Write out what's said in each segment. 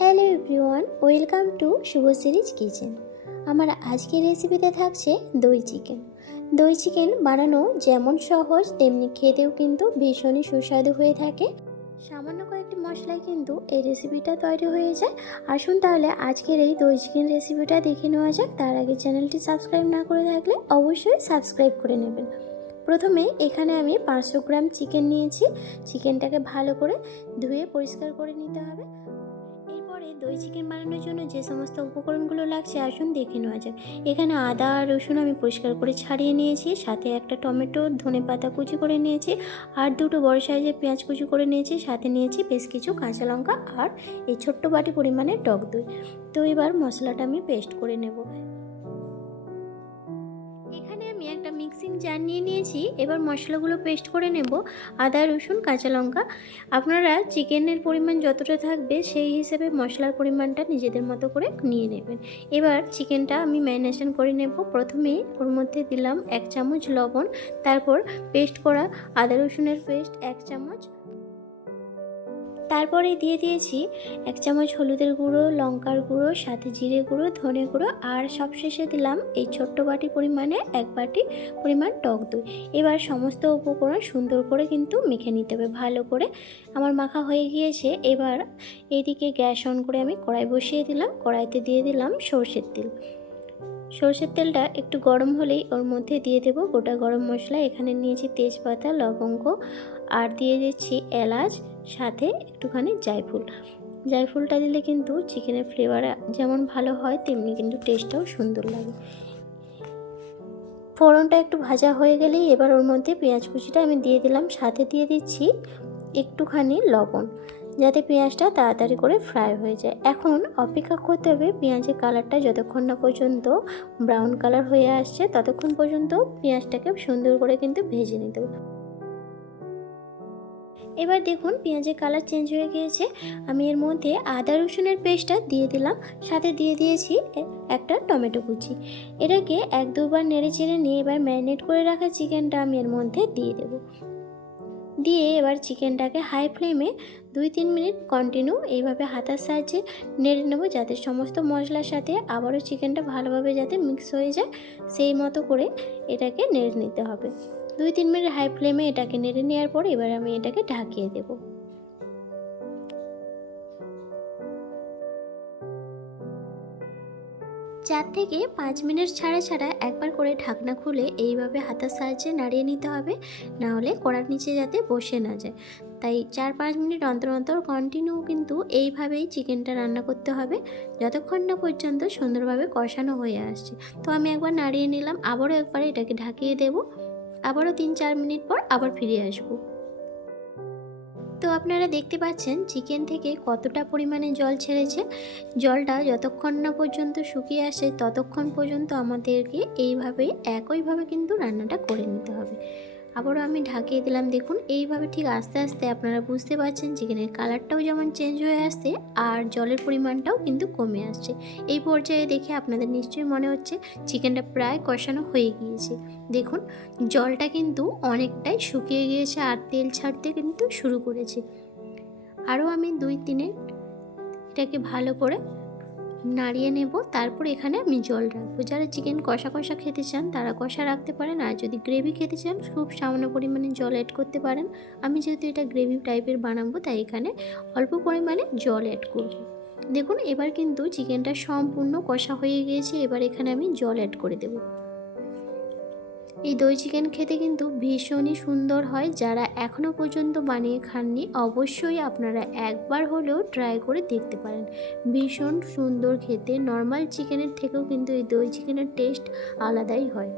Hello everyone, welcome to Subhashree's kitchen. আমার আজকের রেসিপিতে থাকছে দই চিকেন। দই চিকেন বানানো যেমন সহজ তেমনি খেতেও কিন্তু ভীষণই সুস্বাদু হয়ে থাকে। সামান্য কয়েকটি মশলায় কিন্তু এই রেসিপিটা তৈরি হয়ে যায়। আসুন তাহলে আজকের এই দই চিকেন রেসিপিটা দেখে নেওয়া যাক। তার আগে চ্যানেলটি সাবস্ক্রাইব না করে থাকলে অবশ্যই সাবস্ক্রাইব করে নেবেন। প্রথমে এখানে আমি 500 গ্রাম চিকেন নিয়েছি। চিকেনটাকে ভালো করে ধুয়ে পরিষ্কার করে নিতে হবে। এরপরে দই চিকেন বানানোর জন্য যে সমস্ত উপকরণগুলো লাগছে আসুন দেখে নেওয়া যাক। এখানে আদা আর রসুন আমি পরিষ্কার করে ছাড়িয়ে নিয়েছি, সাথে একটা টমেটো, ধনেপাতা কুচি করে নিয়েছি, আর দুটো বড় সাইজের পেঁয়াজ কুচি করে নিয়েছি, সাথে নিয়েছি বেশ কিছু কাঁচা লঙ্কা আর এই ছোট্ট বাটি পরিমাণে টক দই। তো এবার মশলাটা আমি পেস্ট করে নেব। এখানে আমি একটা মিক্সিং জার নিয়ে নিয়েছি। এবার মশলাগুলো পেস্ট করে নেব। আদা, রসুন, কাঁচা লঙ্কা। আপনারা চিকেনের পরিমাণ যতটা থাকবে সেই হিসেবে মশলার পরিমাণটা নিজেদের মতো করে নিয়ে নেবেন। এবার চিকেনটা আমি ম্যারিনেশন করে নেব। প্রথমেই ওর মধ্যে দিলাম 1 চামচ লবণ, তারপর পেস্ট করা আদা রসুনের পেস্ট 1 চামচ, তারপরে দিয়ে দিয়েছি 1 চামচ হলুদের গুঁড়ো, লঙ্কার গুঁড়ো, সাথে জিরে গুঁড়ো, ধনে গুঁড়ো, আর সবশেষে দিলাম এই ছোট্ট বাটি পরিমাণে 1 বাটি পরিমাণ টক দই। এবার সমস্ত উপকরণ সুন্দর করে কিন্তু মেখে নিতে হবে ভালো করে। আমার মাখা হয়ে গিয়েছে। এবার এইদিকে গ্যাস অন করে আমি কড়াই বসিয়ে দিলাম। কড়াইতে দিয়ে দিলাম সর্ষের তেল। সর্ষের তেলটা একটু গরম হলেই ওর মধ্যে দিয়ে দেব গোটা গরম মশলা। এখানে নিয়েছি তেজপাতা, লবঙ্গ, আর দিয়ে দিচ্ছি এলাচ, সাথে একটুখানি জায়ফল। জায়ফলটা দিলে কিন্তু চিকেনের ফ্লেভার যেমন ভালো হয় তেমনি কিন্তু টেস্টটাও সুন্দর লাগে। ফোড়নটা একটু ভাজা হয়ে গেলেই এবার ওর মধ্যে পেঁয়াজ কুচিটা আমি দিয়ে দিলাম, সাথে দিয়ে দিচ্ছি একটুখানি লবণ, যাতে পেঁয়াজটা তাড়াতাড়ি করে ফ্রাই হয়ে যায়। এখন অপেক্ষা করতে হবে পেঁয়াজের কালারটা যতক্ষণ না পর্যন্ত ব্রাউন কালার হয়ে আসছে, ততক্ষণ পর্যন্ত পেঁয়াজটাকে সুন্দর করে কিন্তু ভেজে নিতে হবে। এবার দেখুন পেঁয়াজের কালার চেঞ্জ হয়ে গিয়েছে। আমি এর মধ্যে আদা রসুনের পেস্টটা দিয়ে দিলাম, সাথে দিয়ে দিয়েছি একটা টমেটো কুচি। এটাকে 1-2 বার নেড়ে চেড়ে নিয়ে এবার ম্যারিনেট করে রাখা চিকেনটা আমি এর মধ্যে দিয়ে দেব। দিয়ে এবার চিকেনটাকে হাই ফ্লেমে 2-3 মিনিট কন্টিনিউ এইভাবে হাতার সাহায্যে নেড়ে নেব, যাতে সমস্ত মশলার সাথে আবারও চিকেনটা ভালোভাবে যাতে মিক্স হয়ে যায় সেই মতো করে এটাকে নেড়ে নিতে হবে। 2-3 মিনিট হাই ফ্লেমে এটাকে নেড়ে নেওয়ার পর এবার আমি এটাকে ঢাকিয়ে দেব। 4 থেকে 5 মিনিট ছাড়া ছাড়া একবার করে ঢাকনা খুলে এইভাবে হাতার সাহায্যে নাড়িয়ে নিতে হবে, না হলে কড়ার নিচে যাতে বসে না যায়। তাই 4-5 মিনিট অন্তর অন্তর কন্টিনিউ কিন্তু এইভাবেই চিকেনটা রান্না করতে হবে যতক্ষণ না পর্যন্ত সুন্দরভাবে কষানো হয়ে আসছে। তো আমি একবার নাড়িয়ে নিলাম, আবারও একবার এটাকে ঢাকিয়ে দেব। আবারও 3-4 মিনিট পর আবার ফিরে আসবো। তো আপনারা দেখতে পাচ্ছেন চিকেন থেকে কতটা পরিমাণে জল ছেড়েছে। জলটা যতক্ষণ না পর্যন্ত শুকিয়ে আসে ততক্ষণ পর্যন্ত আমাদেরকে এইভাবে একইভাবে কিন্তু রান্নাটা করে নিতে হবে। আবারও আমি ঢাকিয়ে দিলাম। দেখুন এইভাবে ঠিক আস্তে আস্তে আপনারা বুঝতে পারছেন চিকেনের কালারটাও যেমন চেঞ্জ হয়ে আসছে আর জলের পরিমাণটাও কিন্তু কমে আসছে। এই পর্যায়ে দেখে আপনাদের নিশ্চয়ই মনে হচ্ছে চিকেনটা প্রায় কষানো হয়ে গিয়েছে। দেখুন জলটা কিন্তু অনেকটাই শুকিয়ে গিয়েছে আর তেল ছাড়তে কিন্তু শুরু করেছে। আরও আমি 2-3 এটাকে ভালো করে নাড়িয়ে নেব, তারপর এখানে আমি জল রাখবো। যারা চিকেন কষা কষা খেতে চান তারা কষা রাখতে পারেন, আর যদি গ্রেভি খেতে চান খুব সামান্য পরিমাণে জল অ্যাড করতে পারেন। আমি যেহেতু এটা গ্রেভি টাইপের বানাবো তাই এখানে অল্প পরিমাণে জল অ্যাড করব। দেখুন এবার কিন্তু চিকেনটা সম্পূর্ণ কষা হয়ে গিয়েছে। এবার এখানে আমি জল অ্যাড করে দেব। এই দই চিকেন খেতে কিন্তু ভীষণই সুন্দর হয়। যারা এখনও পর্যন্ত বানিয়ে খাননি অবশ্যই আপনারা একবার হলেও ট্রাই করে দেখতে পারেন। ভীষণ সুন্দর খেতে, নর্মাল চিকেনের থেকেও কিন্তু এই দই চিকেনের টেস্ট আলাদাই হয়।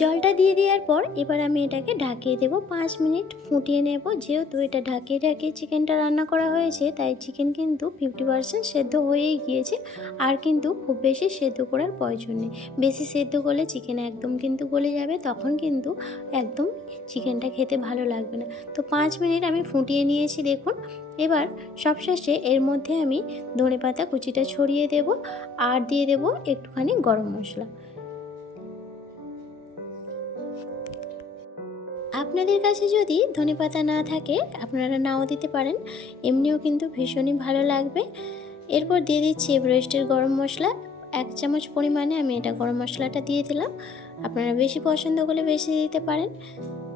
জলটা দিয়ে দেওয়ার পর এবার আমি এটাকে ঢাকিয়ে দেব। 5 মিনিট ফুটিয়ে নেব। যেহেতু এটা ঢাকিয়ে ঢাকিয়ে চিকেনটা রান্না করা হয়েছে তাই চিকেন কিন্তু 50% সেদ্ধ হয়েই গিয়েছে, আর কিন্তু খুব বেশি সেদ্ধ করার প্রয়োজন নেই। বেশি সেদ্ধ করলে চিকেন একদম কিন্তু গলে যাবে, তখন কিন্তু একদম চিকেনটা খেতে ভালো লাগবে না। তো 5 মিনিট আমি ফুটিয়ে নিয়েছি। দেখুন এবার সবশেষে এর মধ্যে আমি ধনেপাতা কুচিটা ছড়িয়ে দেব, আর দিয়ে দেব একটুখানি গরম মশলা। আপনাদের কাছে যদি ধনেপাতা না থাকে আপনারা নাও দিতে পারেন, এমনিও কিন্তু ভীষণই ভালো লাগবে। এরপর দিয়ে দিচ্ছি এভারেস্টের গরম মশলা 1 চামচ পরিমাণে আমি এটা গরম মশলাটা দিয়ে দিলাম। আপনারা বেশি পছন্দ করলে বেশি দিতে পারেন।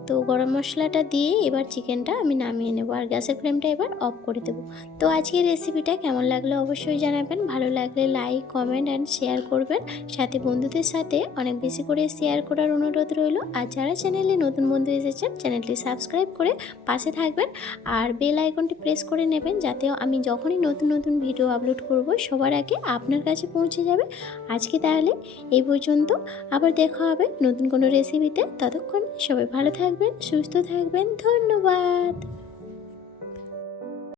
তো গরম মশলাটা দিয়ে এবার চিকেনটা আমি নামিয়ে নেব আর গ্যাসের ফ্লেমটা এবার অফ করে দেব। তো আজকের রেসিপিটা কেমন লাগলো অবশ্যই জানাবেন। ভালো লাগলে লাইক, কমেন্ট অ্যান্ড শেয়ার করবেন। সাথে বন্ধুদের সাথে অনেক বেশি করে শেয়ার করার অনুরোধ রইল। আর যারা চ্যানেলে নতুন বন্ধু এসেছেন চ্যানেলটি সাবস্ক্রাইব করে পাশে থাকবেন আর বেল আইকনটি প্রেস করে নেবেন, যাতে আমি যখনই নতুন নতুন ভিডিও আপলোড করব সবার আগে আপনার কাছে পৌঁছে যাবে। আজকে তাহলে এই পর্যন্ত, আবার দেখা হবে নতুন কোনো রেসিপিতে। ততক্ষণ সবাই ভালো থাকবেন, সুস্থ থাকবেন। ধন্যবাদ।